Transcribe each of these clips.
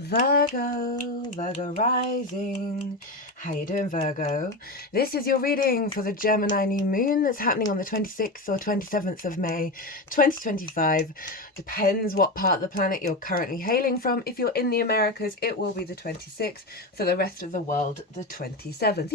Virgo rising. How you doing, Virgo? This is your reading for the Gemini new moon that's happening on the 26th or 27th of May 2025. Depends what part of the planet you're currently hailing from. If you're in the Americas, it will be the 26th. For the rest of the world, the 27th.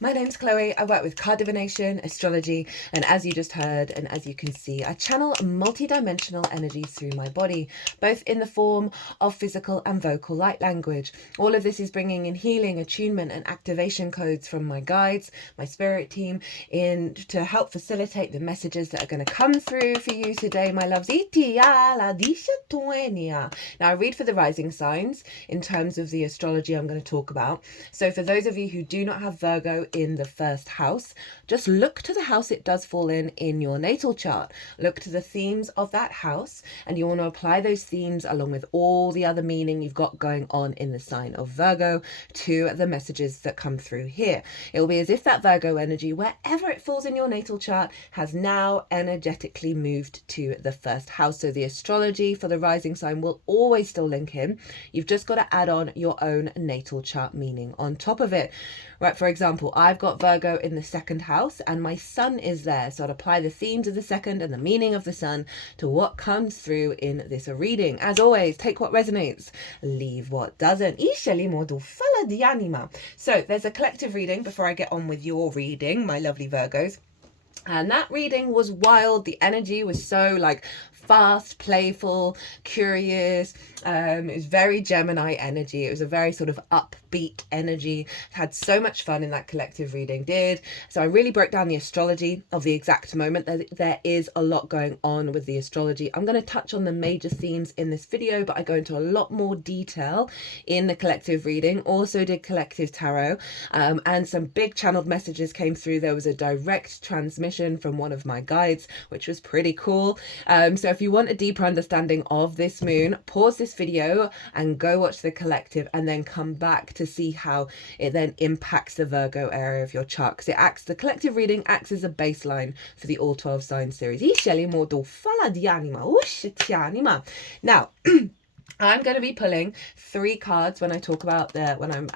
My name's Chloe. I work with card divination, astrology, and as you just heard, and as you can see, I channel multi-dimensional energies through my body, both in the form of physical and vocal light language. All of this is bringing in healing, attunement, and activation codes from my guides, my spirit team, in to help facilitate the messages that are going to come through for you today, my loves. Now, I read for the rising signs in terms of the astrology I'm going to talk about. So for those of you who do not have Virgo in the first house, just look to the house it does fall in your natal chart. Look to the themes of that house, and you want to apply those themes along with all the other meaning you've got going on in the sign of Virgo to the messages that come through here. It will be as if that Virgo energy, wherever it falls in your natal chart, has now energetically moved to the first house. So the astrology for the rising sign will always still link in. You've just got to add on your own natal chart meaning on top of it. Right, for example, I've got Virgo in the second house and my sun is there. So I'd apply the themes of the second and the meaning of the sun to what comes through in this reading. As always, take what resonates, leave what doesn't. So there's a collective reading before I get on with your reading, my lovely Virgos. And that reading was wild. The energy was so like fast, playful, curious. It was very Gemini energy. It was a very sort of upbeat energy. Had so much fun in that collective reading did. So I really broke down the astrology of the exact moment. There is a lot going on with the astrology. I'm going to touch on the major themes in this video, but I go into a lot more detail in the collective reading. Also did collective tarot, and some big channeled messages came through. There was a direct transmission from one of my guides, which was pretty cool. So if you want a deeper understanding of this moon, pause this video and go watch the collective and then come back to see how it then impacts the Virgo area of your chart, because the collective reading acts as a baseline for the all 12 sign series. Now I'm going to be pulling 3 cards when I talk about when I'm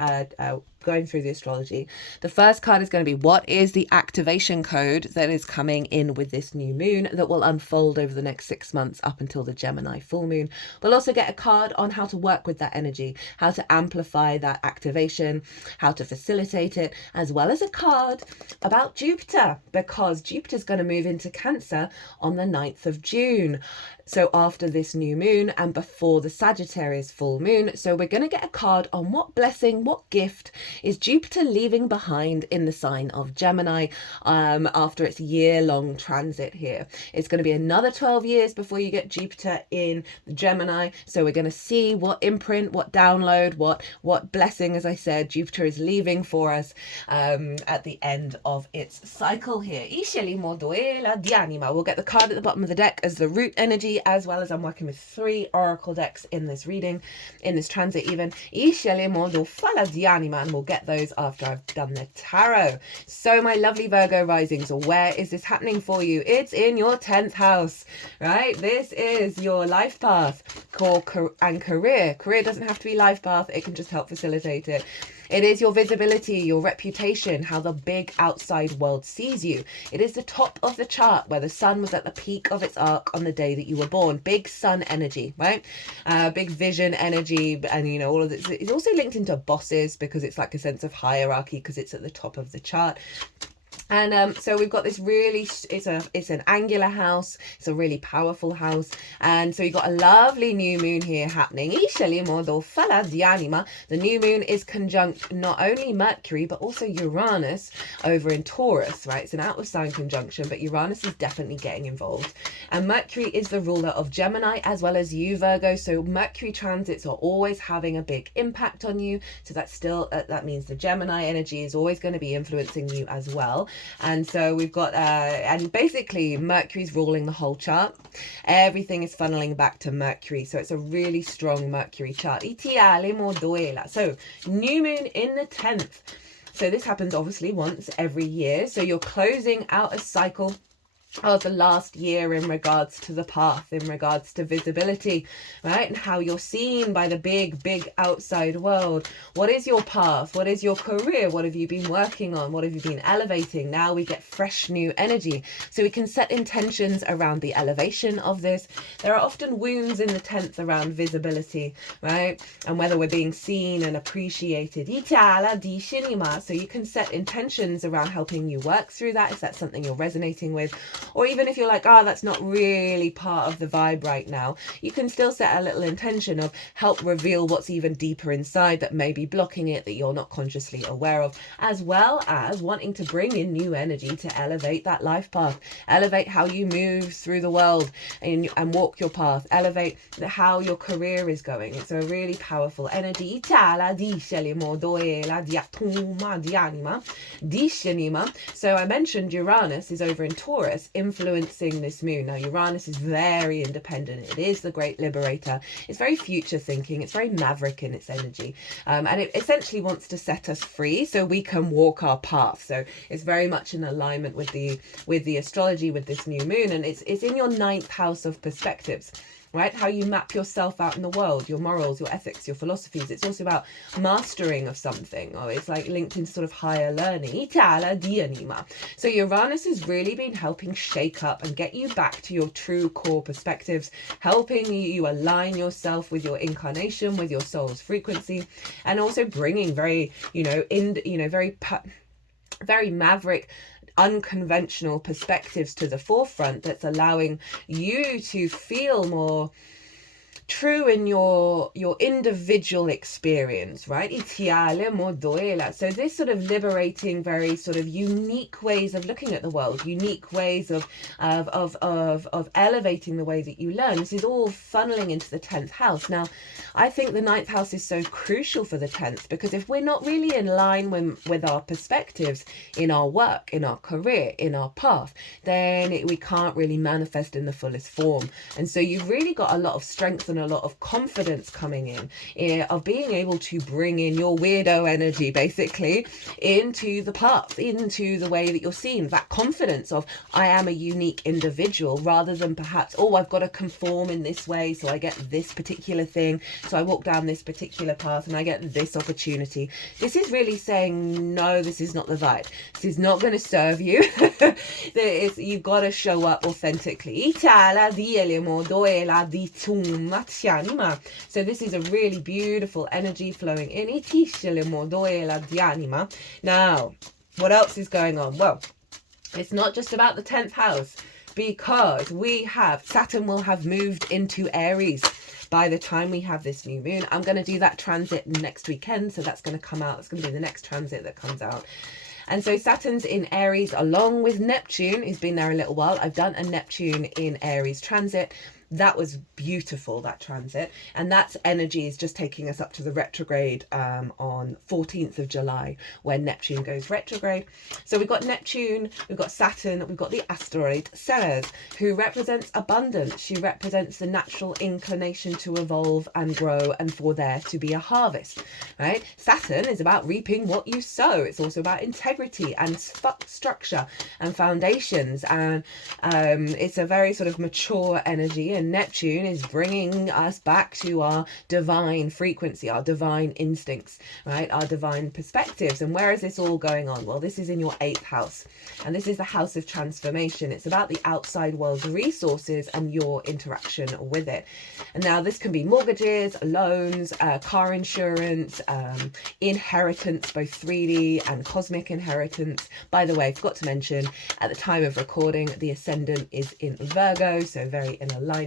going through the astrology. The first card is going to be what is the activation code that is coming in with this new moon that will unfold over the next 6 months up until the Gemini full moon. We'll also get a card on how to work with that energy, how to amplify that activation, how to facilitate it, as well as a card about Jupiter, because Jupiter's going to move into Cancer on the 9th of June. So after this new moon and before the Sagittarius full moon. So we're going to get a card on what blessing, what gift is Jupiter leaving behind in the sign of Gemini after its year-long transit here. It's going to be another 12 years before you get Jupiter in Gemini. So we're going to see what imprint, what download, what blessing, as I said, Jupiter is leaving for us at the end of its cycle here. We'll get the card at the bottom of the deck as the root energy, as well as I'm working with 3 oracle decks in this reading, in this transit even. And we'll get those after I've done the tarot. So my lovely Virgo risings, where is this happening for you? It's in your 10th house, right? This is your life path and career. Career doesn't have to be life path. It can just help facilitate it. It is your visibility, your reputation, how the big outside world sees you. It is the top of the chart where the sun was at the peak of its arc on the day that you were born. Big sun energy, right? Big vision energy, and you know, all of this. It's also linked into bosses because it's like a sense of hierarchy because it's at the top of the chart. And so we've got this really, it's an angular house. It's a really powerful house. And so you've got a lovely new moon here happening. The new moon is conjunct not only Mercury, but also Uranus over in Taurus, right? It's an out of sign conjunction, but Uranus is definitely getting involved. And Mercury is the ruler of Gemini as well as you, Virgo. So Mercury transits are always having a big impact on you. So that's still, that means the Gemini energy is always going to be influencing you as well. And so we've got and basically Mercury's ruling the whole chart. Everything is funneling back to Mercury, so it's a really strong Mercury chart. So new moon in the 10th. So this happens obviously once every year. So you're closing out a cycle the last year in regards to the path, in regards to visibility, right? And how you're seen by the big outside world. What is your path? What is your career? What have you been working on? What have you been elevating? Now we get fresh new energy. So we can set intentions around the elevation of this. There are often wounds in the 10th around visibility, right? And whether we're being seen and appreciated. So you can set intentions around helping you work through that if that's something you're resonating with. Or even if you're like, that's not really part of the vibe right now, you can still set a little intention of help reveal what's even deeper inside that may be blocking it, that you're not consciously aware of, as well as wanting to bring in new energy to elevate that life path, elevate how you move through the world and walk your path, elevate how your career is going. It's a really powerful energy. So I mentioned Uranus is over in Taurus, influencing this moon. Now Uranus is very independent. It is the great liberator. It's very future thinking. It's very maverick in its energy, and it essentially wants to set us free so we can walk our path. So it's very much in alignment with the astrology, with this new moon, and it's in your 9th house of perspectives, right? How you map yourself out in the world, your morals, your ethics, your philosophies. It's also about mastering of something, or it's like linked into sort of higher learning. So Uranus has really been helping shake up and get you back to your true core perspectives, helping you align yourself with your incarnation, with your soul's frequency, and also bringing very, very maverick, unconventional perspectives to the forefront that's allowing you to feel more true in your individual experience, right? So this sort of liberating, very sort of unique ways of looking at the world, unique ways of elevating the way that you learn. This is all funneling into the 10th house. Now, I think the 9th house is so crucial for the 10th, because if we're not really in line with our perspectives in our work, in our career, in our path, then we can't really manifest in the fullest form. And so you've really got a lot of strength and a lot of confidence coming in of being able to bring in your weirdo energy basically into the path, into the way that you're seen. That confidence of, I am a unique individual, rather than perhaps, I've got to conform in this way so I get this particular thing, so I walk down this particular path and I get this opportunity. This is really saying, no, this is not the vibe. This is not going to serve you. You've got to show up authentically. So this is a really beautiful energy flowing in. Now, what else is going on? Well, it's not just about the 10th house, because Saturn will have moved into Aries by the time we have this new moon. I'm going to do that transit next weekend, so that's going to come out. It's going to be the next transit that comes out. And so Saturn's in Aries along with Neptune, who's been there a little while. I've done a Neptune in Aries transit. That was beautiful, that transit. And that's energy is just taking us up to the retrograde on 14th of July, when Neptune goes retrograde. So we've got Neptune, we've got Saturn, we've got the asteroid Ceres, who represents abundance. She represents the natural inclination to evolve and grow, and for there to be a harvest, right? Saturn is about reaping what you sow. It's also about integrity and structure and foundations. And it's a very sort of mature energy. And Neptune is bringing us back to our divine frequency, our divine instincts, right? Our divine perspectives. And where is this all going on? Well, this is in your 8th house. And this is the house of transformation. It's about the outside world's resources and your interaction with it. And now this can be mortgages, loans, car insurance, inheritance, both 3D and cosmic inheritance. By the way, I forgot to mention, at the time of recording, the ascendant is in Virgo, so very in alignment.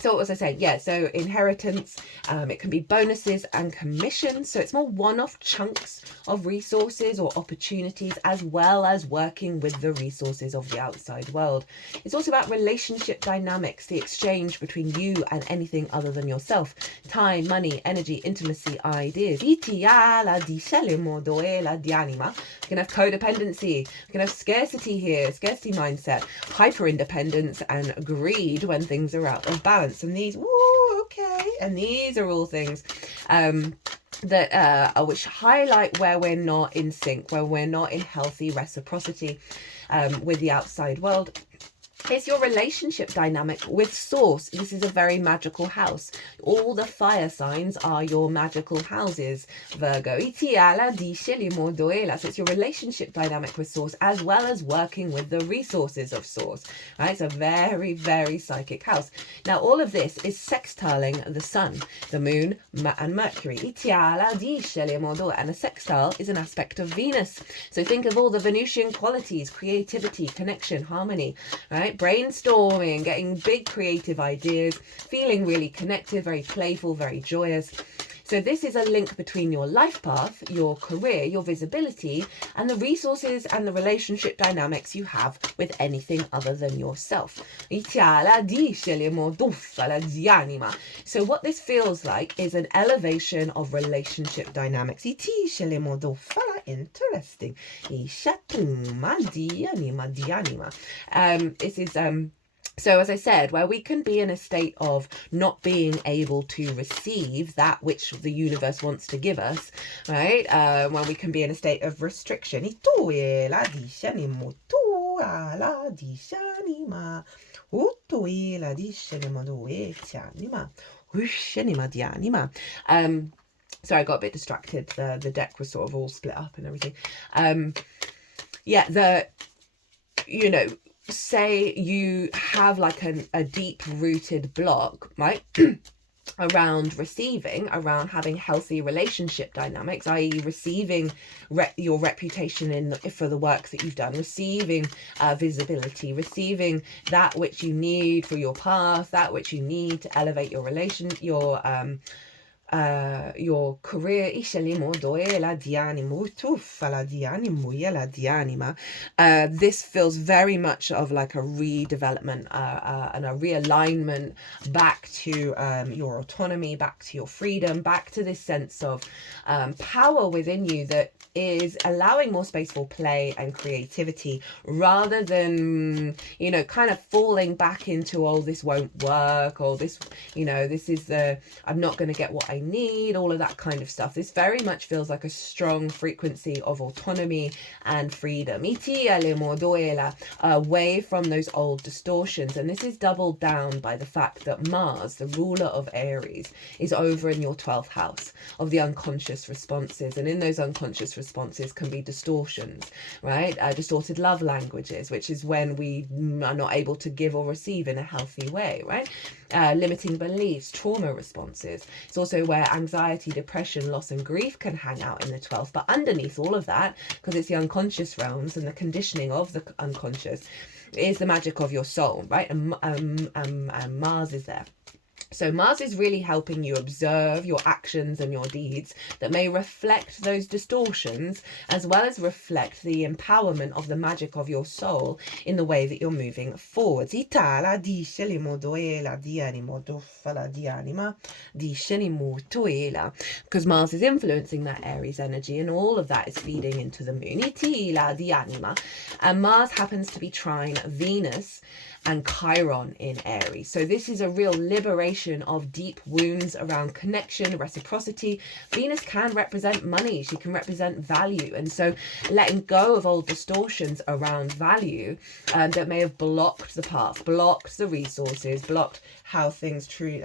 So what was I saying? Yeah, so inheritance, it can be bonuses and commissions. So it's more one-off chunks of resources or opportunities, as well as working with the resources of the outside world. It's also about relationship dynamics, the exchange between you and anything other than yourself. Time, money, energy, intimacy, ideas. We can have codependency. We can have scarcity here, scarcity mindset, hyper-independence and greed when things are out of balance. And these, and these are all things that which highlight where we're not in sync, where we're not in healthy reciprocity with the outside world. It's your relationship dynamic with source. This is a very magical house. All the fire signs are your magical houses, Virgo. So it's your relationship dynamic with source, as well as working with the resources of source, right? It's a very, very psychic house. Now, all of this is sextiling the sun, the moon, and Mercury. And a sextile is an aspect of Venus. So think of all the Venusian qualities: creativity, connection, harmony, right? Brainstorming, getting big creative ideas, feeling really connected, very playful, very joyous. So this is a link between your life path, your career, your visibility, and the resources and the relationship dynamics you have with anything other than yourself. So what this feels like is an elevation of relationship dynamics. Interesting. This is so, as I said, where we can be in a state of not being able to receive that which the universe wants to give us, right? When we can be in a state of restriction. Sorry, I got a bit distracted. The deck was sort of all split up and everything. Say you have like a deep-rooted block, right? Around receiving, around having healthy relationship dynamics, i.e. receiving your reputation for the work that you've done, receiving visibility, receiving that which you need for your path, that which you need to elevate your career. This feels very much of like a redevelopment and a realignment back to your autonomy, back to your freedom, back to this sense of power within you that is allowing more space for play and creativity, rather than kind of falling back into, oh, this won't work, or this this is I'm not going to get what I need, all of that kind of stuff. This very much feels like a strong frequency of autonomy and freedom, away from those old distortions. And this is doubled down by the fact that Mars, the ruler of Aries, is over in your 12th house of the unconscious responses, and in those unconscious responses can be distortions, right? Distorted love languages, which is when we are not able to give or receive in a healthy way, right? Limiting beliefs, trauma responses. It's also where anxiety, depression, loss and grief can hang out in the 12th. But underneath all of that, because it's the unconscious realms and the conditioning of the unconscious, is the magic of your soul, right? And Mars is there. So Mars is really helping you observe your actions and your deeds that may reflect those distortions, as well as reflect the empowerment of the magic of your soul in the way that you're moving forwards. Because Mars is influencing that Aries energy, and all of that is feeding into the moon. And Mars happens to be trine Venus and Chiron in Aries. So this is a real liberation of deep wounds around connection, reciprocity. Venus can represent money. She can represent value. And so letting go of old distortions around value that may have blocked the path, blocked the resources, blocked how things truly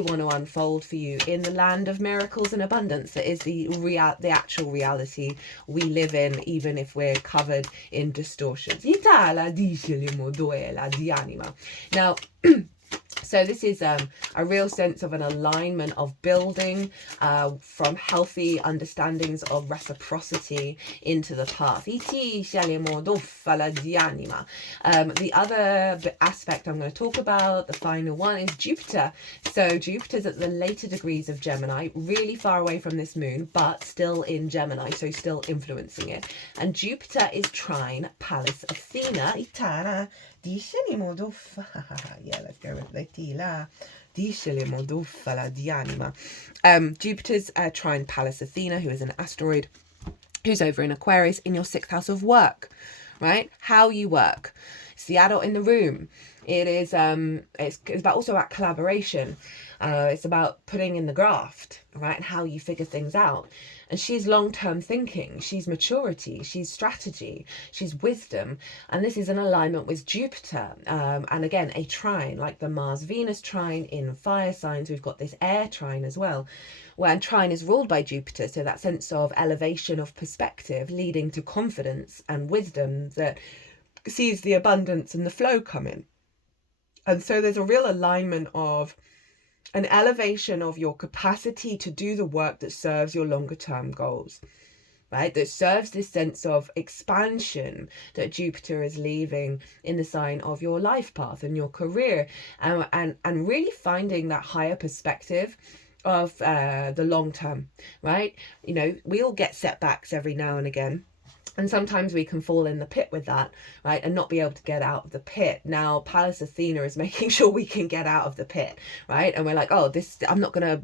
want to unfold for you in the land of miracles and abundance that is the actual reality we live in, even if we're covered in distortions. Now, so this is a real sense of an alignment of building from healthy understandings of reciprocity into the path. The other aspect I'm going to talk about, the final one, is Jupiter. So Jupiter's at the later degrees of Gemini, really far away from this moon, but still in Gemini, so still influencing it. And Jupiter is trine Pallas Athena. Yeah, let's go with Letila. Jupiter's trine Pallas Athena, who is an asteroid, who's over in Aquarius in your 6th house of work, right? How you work. It's the adult in the room. It is it's about also about collaboration. It's about putting in the graft, right, and how you figure things out. And she's long-term thinking, she's maturity, she's strategy, she's wisdom. And this is an alignment with Jupiter. And again, a trine, like the Mars-Venus trine in fire signs. We've got this air trine as well, where trine is ruled by Jupiter. So that sense of elevation of perspective leading to confidence and wisdom that sees the abundance and the flow come in. And so there's a real alignment of an elevation of your capacity to do the work that serves your longer term goals, right? That serves this sense of expansion that Jupiter is leaving in the sign of your life path and your career, and really finding that higher perspective of the long term, right? You know, we all get setbacks every now and again. And sometimes we can fall in the pit with that, right, and not be able to get out of the pit. Now, Pallas Athena is making sure we can get out of the pit, right? And we're like, oh, this, I'm not gonna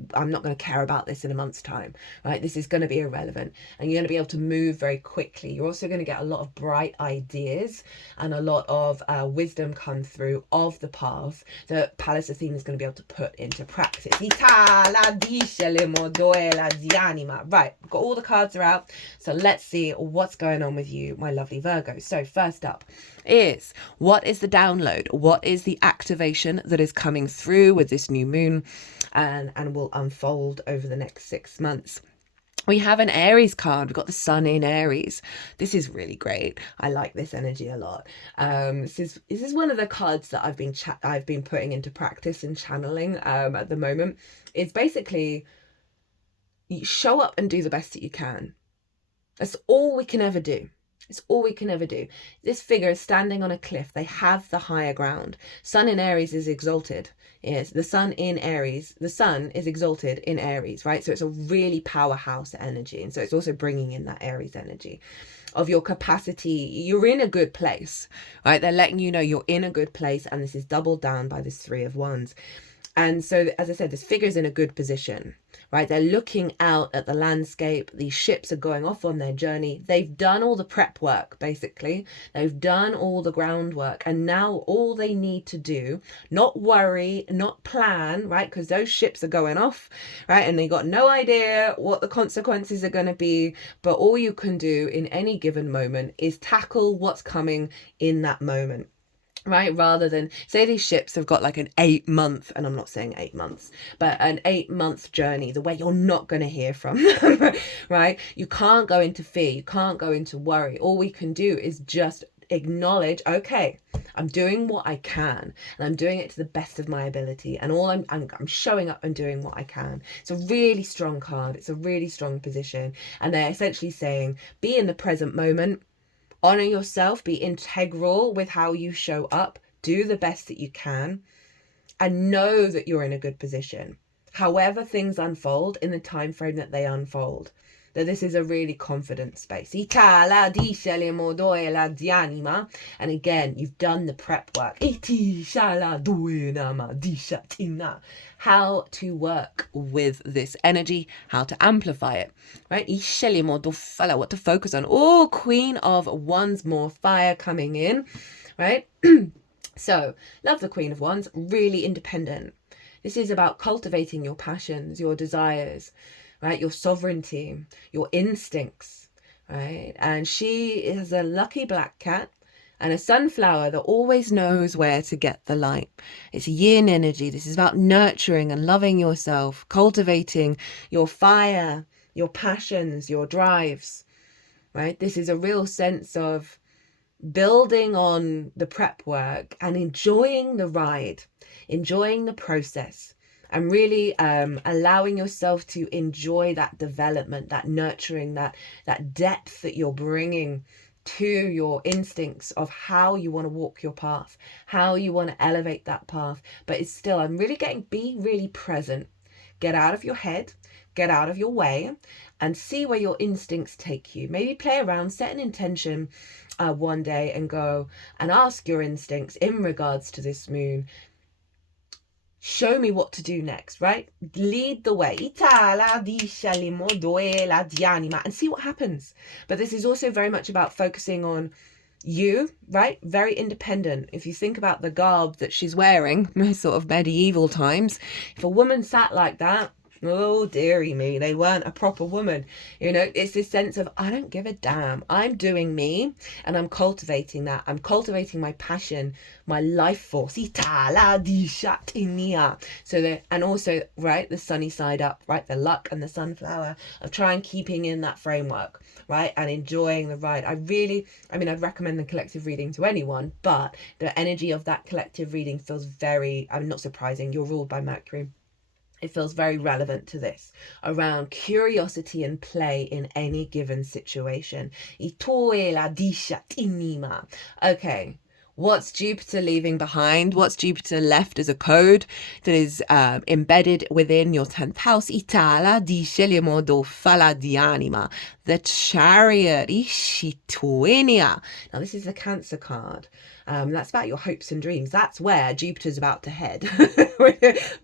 care about this in a month's time, right? This is gonna be irrelevant, and you're gonna be able to move very quickly. You're also gonna get a lot of bright ideas and a lot of wisdom come through of the path that Pallas Athena is gonna be able to put into practice. Right, got all the cards are out, so let's see what's going on with you, my lovely Virgo. So first up is, what is the download? What is the activation that is coming through with this new moon and will unfold over the next 6 months? We have an Aries card. We've got the Sun in Aries. This is really great. I like this energy a lot. This is one of the cards that I've been putting into practice and channeling at the moment. It's basically, you show up and do the best that you can. That's all we can ever do. It's all we can ever do. This figure is standing on a cliff. They have the higher ground. Sun in Aries is exalted. Yes, the Sun in Aries. The Sun is exalted in Aries, right? So it's a really powerhouse energy. And so it's also bringing in that Aries energy of your capacity. You're in a good place, right? They're letting you know you're in a good place. And this is doubled down by this 3 of Wands. And so, as I said, this figure's in a good position, right? They're looking out at the landscape. These ships are going off on their journey. They've done all the prep work, basically. They've done all the groundwork. And now all they need to do, not worry, not plan, right? Because those ships are going off, right? And they got no idea what the consequences are going to be. But all you can do in any given moment is tackle what's coming in that moment. Right, rather than say these ships have got like an 8-month, and I'm not saying 8 months, but an 8-month journey, the way you're not going to hear from them, right? You can't go into fear, you can't go into worry. All we can do is just acknowledge, okay, I'm doing what I can, and I'm doing it to the best of my ability, and all I'm showing up and doing what I can. It's a really strong card. It's a really strong position, and they're essentially saying, be in the present moment. Honor yourself, be integral with how you show up, do the best that you can, and know that you're in a good position. However things unfold in the time frame that they unfold, that this is a really confident space. And again, you've done the prep work. How to work with this energy, how to amplify it, right? What to focus on. Oh, Queen of Wands, more fire coming in, right? So, love the Queen of Wands, really independent. This is about cultivating your passions, your desires, right? Your sovereignty, your instincts, right? And she is a lucky black cat and a sunflower that always knows where to get the light. It's yin energy. This is about nurturing and loving yourself, cultivating your fire, your passions, your drives, right? This is a real sense of building on the prep work and enjoying the ride, enjoying the process, and really allowing yourself to enjoy that development, that nurturing, that depth that you're bringing to your instincts of how you want to walk your path, how you want to elevate that path. But it's still, be really present. Get out of your head, get out of your way, and see where your instincts take you. Maybe play around, set an intention one day and go and ask your instincts in regards to this moon, show me what to do next, right? Lead the way. And see what happens. But this is also very much about focusing on you, right? Very independent. If you think about the garb that she's wearing, sort of medieval times, if a woman sat like that, oh dearie me, they weren't a proper woman. You know, it's this sense of, I don't give a damn. I'm doing me, and I'm cultivating that. I'm cultivating my passion, my life force. So that, and also, right, the sunny side up, right, the luck and the sunflower of trying keeping in that framework, right, and enjoying the ride. I'd recommend the collective reading to anyone, but the energy of that collective reading feels very, not surprising. You're ruled by Mercury. It feels very relevant to this, around curiosity and play in any given situation. Okay, what's Jupiter leaving behind? What's Jupiter left as a code that is embedded within your 10th house? Itala dice le modo fala di anima. The Chariot. Ishituinia. Now this is the Cancer card. That's about your hopes and dreams. That's where Jupiter's about to head,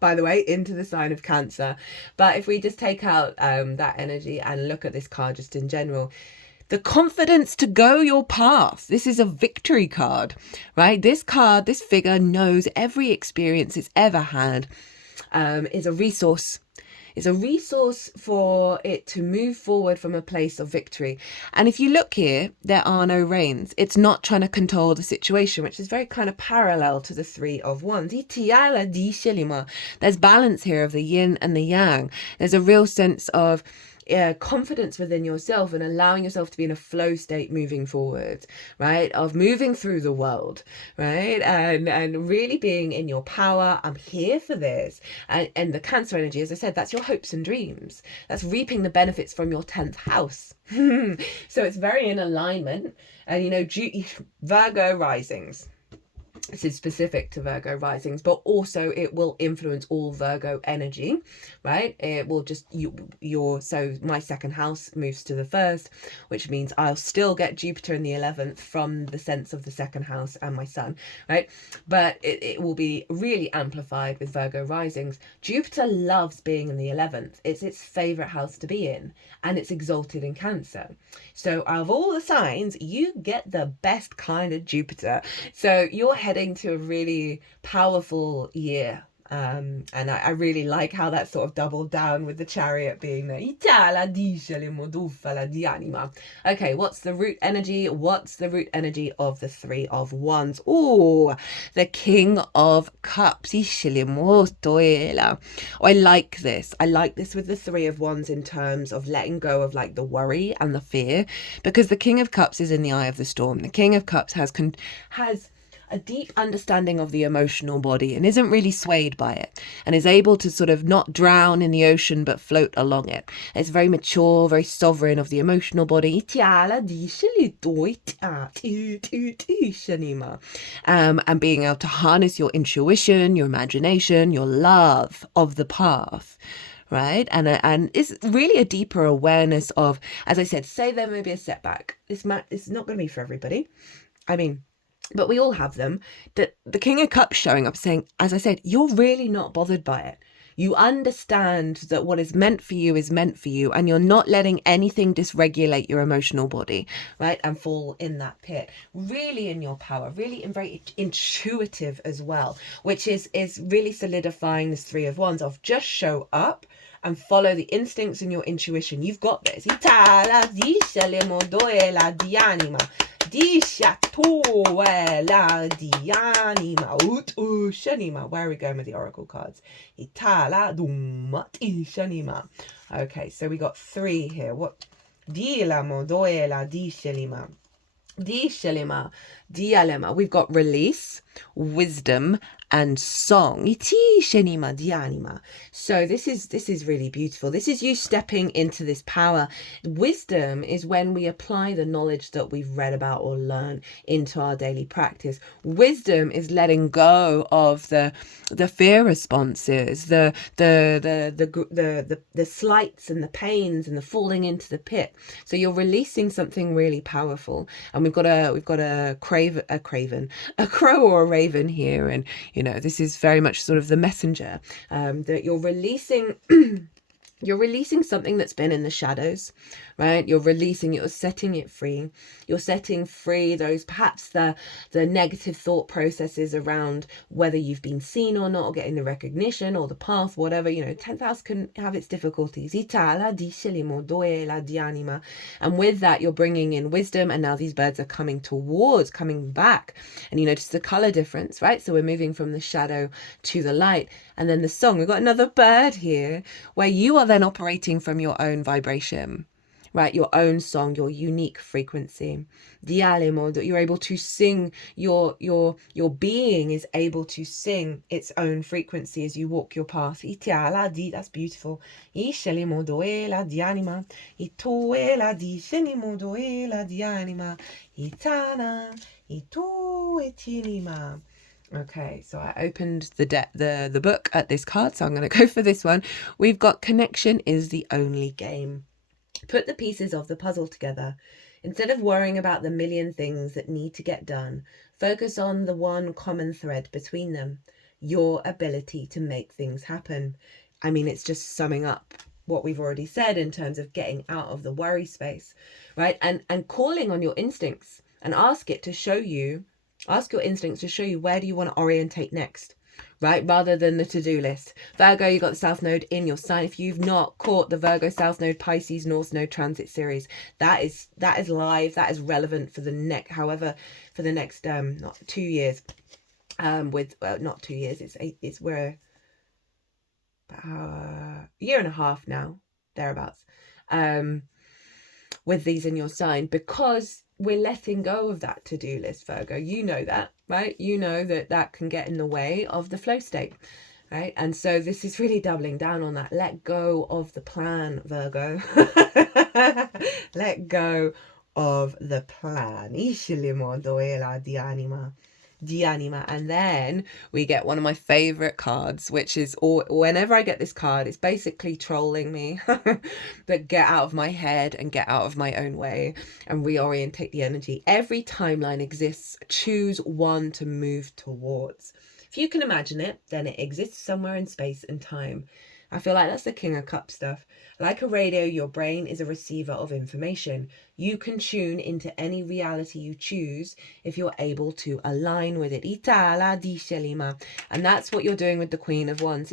by the way, into the sign of Cancer. But if we just take out that energy and look at this card just in general, the confidence to go your path. This is a victory card, right? This card, this figure knows every experience it's ever had is a resource. It's a resource for it to move forward from a place of victory. And if you look here, there are no reins. It's not trying to control the situation, which is very kind of parallel to the Three of Wands. There's balance here of the yin and the yang. There's a real sense of confidence within yourself and allowing yourself to be in a flow state moving forward, right, of moving through the world, right, and really being in your power. I'm here for this. And the Cancer energy, as I said, that's your hopes and dreams. That's reaping the benefits from your 10th house. So it's very in alignment. And, you know, Virgo risings, this is specific to Virgo risings, but also it will influence all Virgo energy, right? It will just, so my second house moves to the first, which means I'll still get Jupiter in the 11th from the sense of the second house and my sun, right? But it will be really amplified with Virgo risings. Jupiter loves being in the 11th. It's its favorite house to be in, and it's exalted in Cancer. So out of all the signs, you get the best kind of Jupiter. So you're heading to a really powerful year. And I really like how that sort of doubled down with the Chariot being there. Okay, what's the root energy? What's the root energy of the Three of Wands? Oh, the King of Cups. Oh, I like this. I like this with the Three of Wands in terms of letting go of like the worry and the fear, because the King of Cups is in the eye of the storm. The King of Cups has a deep understanding of the emotional body and isn't really swayed by it, and is able to sort of not drown in the ocean but float along it. It's very mature, very sovereign of the emotional body. And being able to harness your intuition, your imagination, your love of the path. Right, and it's really a deeper awareness of, as I said, say there may be a setback. It's not going to be for everybody. I mean, but we all have them. That the King of Cups showing up saying, as I said, you're really not bothered by it. You understand that what is meant for you is meant for you, and you're not letting anything dysregulate your emotional body, right, and fall in that pit. Really in your power, really very intuitive as well, which is really solidifying this Three of Wands of just show up and follow the instincts and your intuition. You've got this. Where are we going with the oracle cards? Okay, so we got 3 here. What? We've got release, wisdom, and song. So this is really beautiful. This is you stepping into this power. Wisdom is when we apply the knowledge that we've read about or learned into our daily practice. Wisdom is letting go of the fear responses, the slights and the pains and the falling into the pit. So you're releasing something really powerful. And we've got a crow or a raven here, and you know, this is very much sort of the messenger, that you're releasing You're releasing something that's been in the shadows, right? You're setting it free. You're setting free those, perhaps the negative thought processes around whether you've been seen or not, or getting the recognition or the path, whatever. 10th house can have its difficulties. And with that, you're bringing in wisdom, and now these birds are coming back. And you notice the color difference, right? So we're moving from the shadow to the light. And then the song, we've got another bird here where you are then operating from your own vibration, right? Your own song, your unique frequency. You're able to sing, your being is able to sing its own frequency as you walk your path. That's beautiful. Okay, so I opened the book at this card, so I'm going to go for this one. We've got connection is the only game. Put the pieces of the puzzle together. Instead of worrying about the million things that need to get done, focus on the one common thread between them, your ability to make things happen. I mean, it's just summing up what we've already said in terms of getting out of the worry space, right? And calling on your instincts, and ask your instincts to show you where do you want to orientate next, right? Rather than the to-do list. Virgo, you got the South Node in your sign. If you've not caught the Virgo South Node Pisces North Node transit series, that is live. That is relevant for the next not 2 years. Not 2 years. We're about a year and a half now, thereabouts. With these in your sign, because we're letting go of that to-do list, Virgo. You know that, right? You know that can get in the way of the flow state, right? And so this is really doubling down on that. Let go of the plan, Virgo. Let go of the plan. And then we get one of my favorite cards, which is, whenever I get this card, it's basically trolling me. But get out of my head and get out of my own way and reorientate the energy. Every timeline exists. Choose one to move towards. If you can imagine it, then it exists somewhere in space and time. I feel like that's the King of Cups stuff. Like a radio, your brain is a receiver of information. You can tune into any reality you choose if you're able to align with it. And that's what you're doing with the Queen of Wands.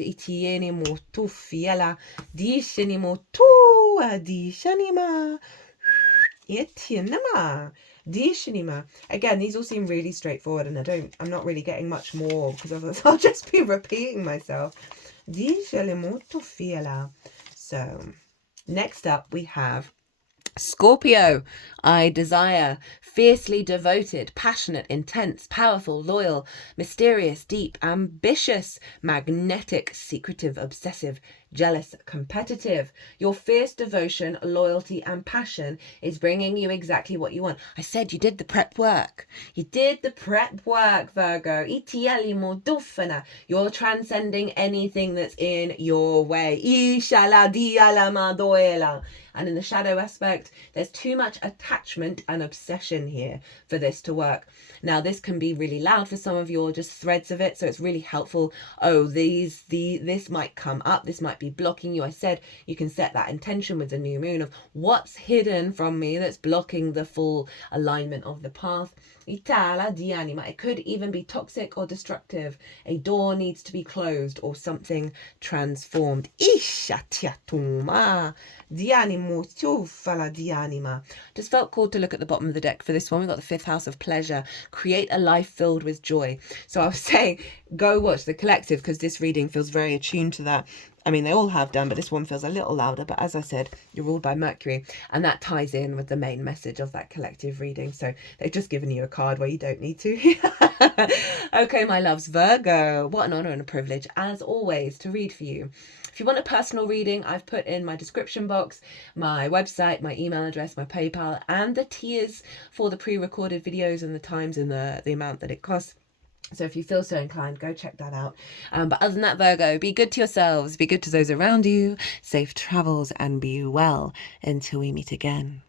Again, these all seem really straightforward, and I'm not really getting much more because I'll just be repeating myself. So next up we have Scorpio. I desire, fiercely devoted, passionate, intense, powerful, loyal, mysterious, deep, ambitious, magnetic, secretive, obsessive, jealous, competitive. Your fierce devotion, loyalty, and passion is bringing you exactly what you want. I said you did the prep work. You did the prep work, Virgo. You're transcending anything that's in your way. And in the shadow aspect, there's too much attachment and obsession here for this to work. Now, this can be really loud for some of you, or just threads of it, so it's really helpful. This might come up, this might be blocking you. I said you can set that intention with the new moon of what's hidden from me that's blocking the full alignment of the path. It could even be toxic or destructive. A door needs to be closed or something transformed. Just felt called to look at the bottom of the deck for this one. We've got the 5th house of pleasure. Create a life filled with joy. So I was saying, go watch the collective, because this reading feels very attuned to that. I mean, they all have done, but this one feels a little louder. But as I said, you're ruled by Mercury, and that ties in with the main message of that collective reading. So they've just given you a card where you don't need to. Okay, my loves, Virgo. What an honor and a privilege, as always, to read for you. If you want a personal reading, I've put in my description box my website, my email address, my PayPal, and the tiers for the pre-recorded videos and the times and the amount that it costs. So if you feel so inclined, go check that out. But other than that, Virgo, be good to yourselves, be good to those around you, safe travels, and be well until we meet again.